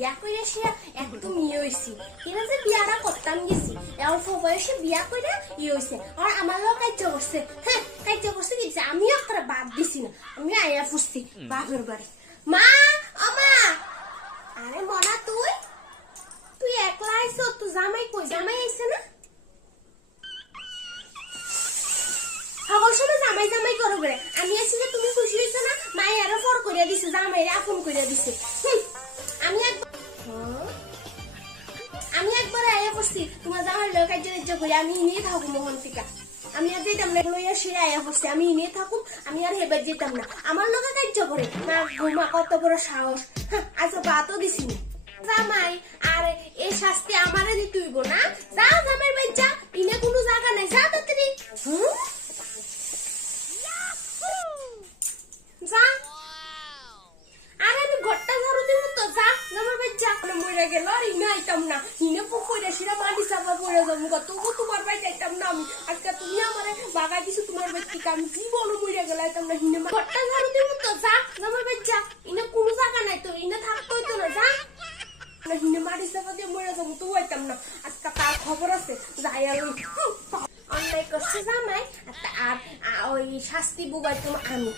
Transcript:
বিয়া কইরা সে একদম ইয়ে হইছি এরা যে বিয়াটা করতাম গেছি অল্প বয়সে বিয়া কইরা ইয়ে হইছে আর আমার লোক কাজ করছে হ্যাঁ কাজ করছে কি যে আমিও একটা বাদ দিছি না আমি আয়া ফুসছি বাপের বাড়ি মা আমা আরে মনা তুই তুই একলা আইছো তুই জামাই কই জামাই আইছে না হাগর সময় জামাই জামাই করো করে আমি আছি যে তুমি খুশি হইছো না মাই আরো ফর কইরা দিছে জামাইরে আপন কইরা দিছে আমি একবার আয়া পড়ছি তোমার জামাই লোক কাজ করে আমি নিয়ে থাকবো মোহন্তিকা আমি আর যেতাম না লইয়া সে আয়া পড়ছি আমি নিয়ে থাকুম আমি আর হেবার যেতাম না আমার লোক কাজ করে না ঘুমা কত বড় সাহস আজ বাতও দিছি না জামাই আর এই শাস্তি আমারে দিতে হইব না যা জামাই ভাই যা ইনে কোনো জায়গা নাই যা তাড়াতাড়ি যা আরে আমি ঘরটা ঝাড়ু দিব তো যা জামাই ভাই যা মরে গেল আর ইনে আইতাম না ইনে পুকুরে সিরা মাটি চাপা পড়ে যাবো তবু তোমার ভাই যাইতাম না আমি আজকে তুমি আমারে বাগাই দিছো তোমার ব্যক্তি আমি জীবনও মরে গেল আইতাম না হিনে ঘরটা ঝাড়ু দিব তো যা জামাই ভাই যা ইনে কোনো জায়গা নাই তো ইনে থাকতো তো না যা হিনে মাটি চাপা দিয়ে মরে যাবো তো হইতাম না আজকে তার খবর আছে যাই আর অন্যায় করছে জামাই আর ওই শাস্তি বুবাই তোমার আমি